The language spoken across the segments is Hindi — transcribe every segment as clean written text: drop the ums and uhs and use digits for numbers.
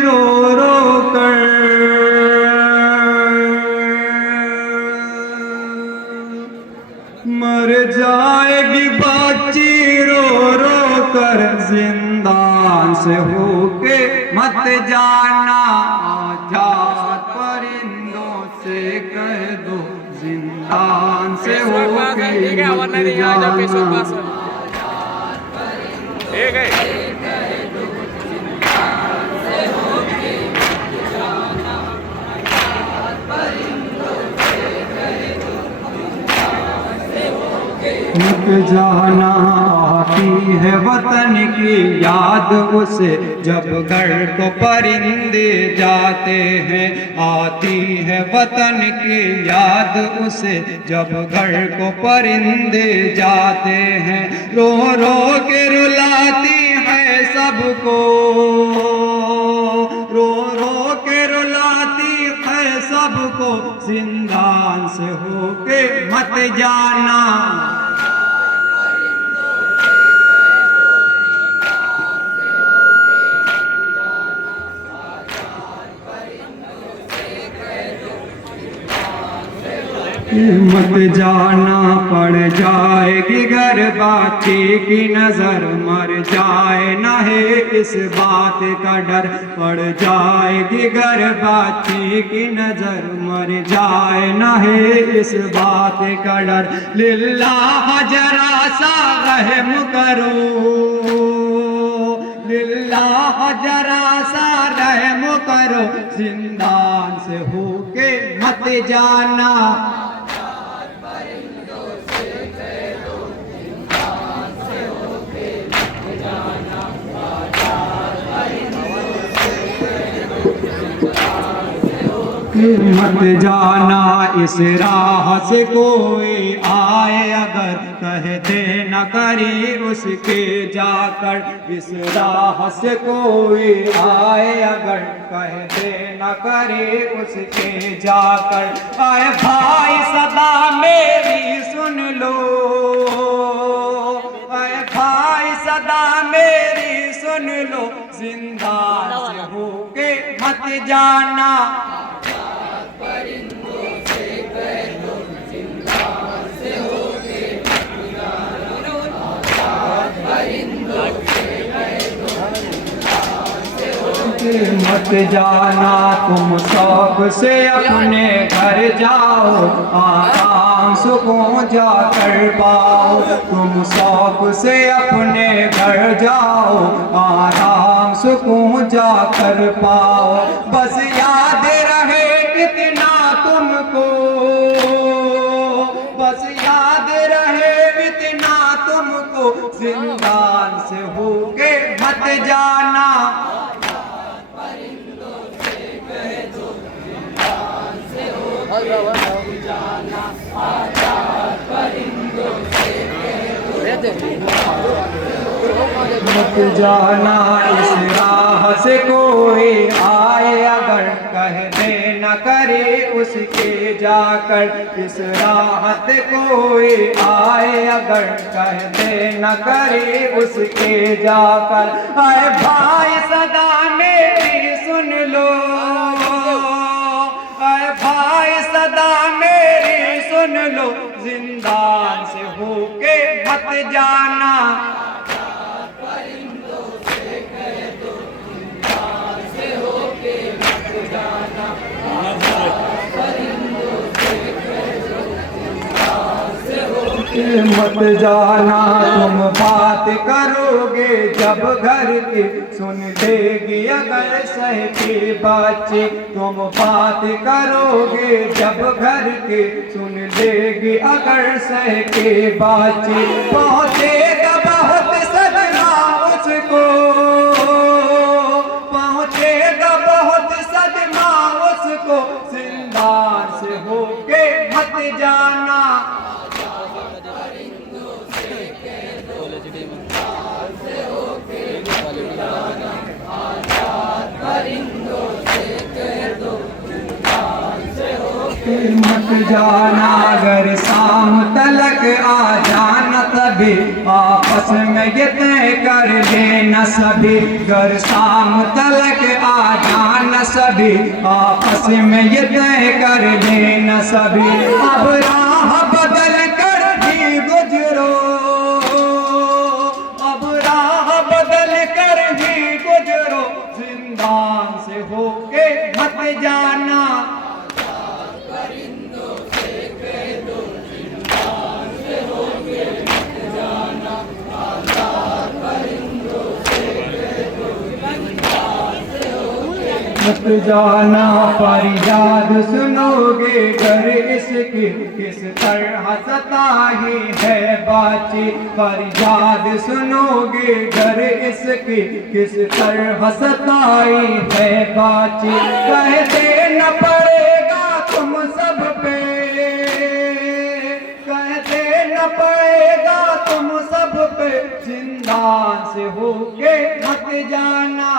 रो रो कर, मर जाएगी बच्ची रो रो कर, जिंदान से होके मत जाना, आजाद परिंदों से कह दो, जिंदान से होके मत जाना। मत जाना, आती है वतन की याद उसे जब घर को परिंदे जाते हैं, आती है वतन की याद उसे जब घर को परिंदे जाते हैं, रो रो के रुलाती है सबको, रो रो के रुलाती है सबको, जिंदान से होके मत जाना। मत जाना, पड़ जाएगी घर बाची की नजर, मर जाए ना है इस बात का डर, पड़ जाएगी घर बाची की नजर, मर जाए ना है इस बात का डर, लिल्लाह जरा सा रहम करो, लिल्लाह जरा सा रहम करो, जिंदान से होके मत जाना। मत जाना, इस राह से कोई आए अगर, कह दे न करी उसके जाकर, इस राह से कोई आए अगर, कह दे न करी उसके जाकर, आए भाई सदा मेरी सुन लो, आए भाई सदा मेरी सुन लो, जिंदान से होके मत जाना। मत जाना, तुम शौक से अपने घर जाओ, आराम सुकून जा कर पाओ, तुम शौक से अपने घर जाओ, आराम सुकून जा कर पाओ, बस याद रहे इतना तुमको, बस याद रहे इतना तुमको, जिंदान से होके मत जाना। मत जाना, इस राह से कोई आए अगर, कह दे न करे उसके जाकर, इस राह से कोई आए अगर, कह दे न करे उसके जाकर, आए भाई सदा मेरी सुन लो, आए भाई सदा मेरी सुन लो, जिंदान से होके मत जाना। मत जाना, तुम बात करोगे जब घर की, सुन लेगी अगर सह की बच्ची, तुम बात करोगे जब घर की, सुन लेगी अगर सह की बच्ची, पहुँचेगा बहुत सदमा उसको, पहुँचेगा बहुत सदमा उसको, जिंदान से होके मत जाना। मत जाना, अगर शाम तलक आ जाना तभी, आपस में ये तय कर लेना सभी, अगर शाम तलक आ न सभी, आपस में ये तय कर लेना सभी। अब राह बदल कर ही गुजरो, अब राह बदल कर ही गुजरो, जिंदान से होके मत जाना। मत जाना फरियाद सुनोगे घर इसकी, किस तरह सताही है बाची। फरियाद सुनोगे घर इसकी, किस तरह सताई है बाची। कह देना पड़ेगा तुम सब पे, कह देना पड़ेगा तुम सब पे, जिंदान से होके मत जाना।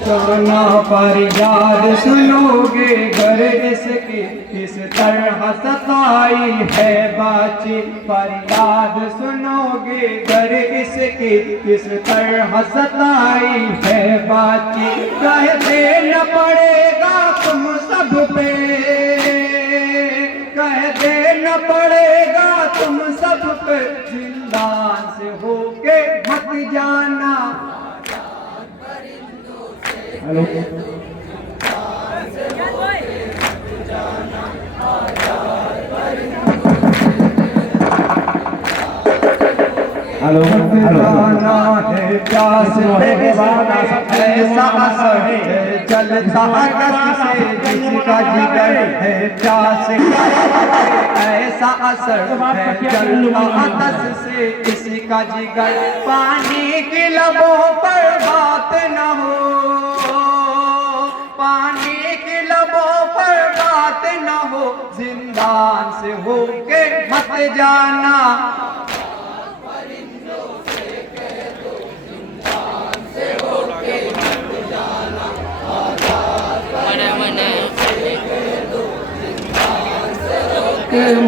जाना फरियाद सुनोगे घर इसकी, किस तरह सताई है बाची। फरियाद सुनोगे घर इसकी, किस तरह सताई है बाची। कह देना पड़ेगा तुम सब पे, कह देना पड़ेगा तुम सब पे, जिंदान से होके मत जाना। हेलो हेलो जाना है प्यास ऐसा असर है चलता कस से, जिसका जिगर है प्यास ऐसा असर है चलता कस से, इसका जिगर। पानी की लबों पर बात न हो, पानी की लबों पर बात न हो, जिंदान से होके मत जाना।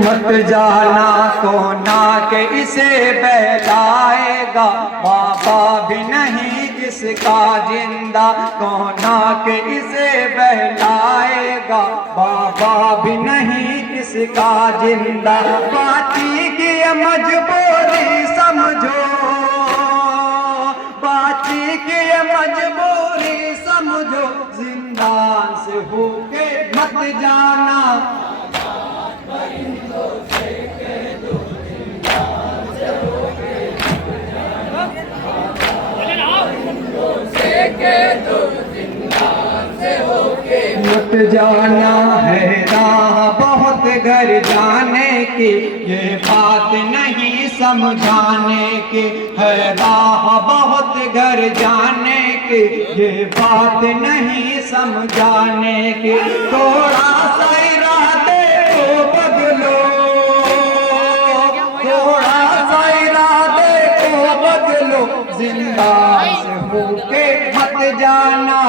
मत जाना तो ना के इसे बहलाएगा, बाबा भी नहीं इसका जिंदा। तो ना के इसे बहलाएगा, बाबा भी नहीं इसका जिंदा। बाती की मजबूरी समझो, बाती की मजबूरी समझो, जिंदान से होके मत जाना। मत जाना है राह बहुत घर जाने की, ये बात नहीं समझाने की। है राह बहुत घर जाने की, ये बात नहीं समझाने की। थोड़ा सा इरादे को बदलो, थोड़ा सा इरादे को बदलो, जिंदा से होके मत जाना।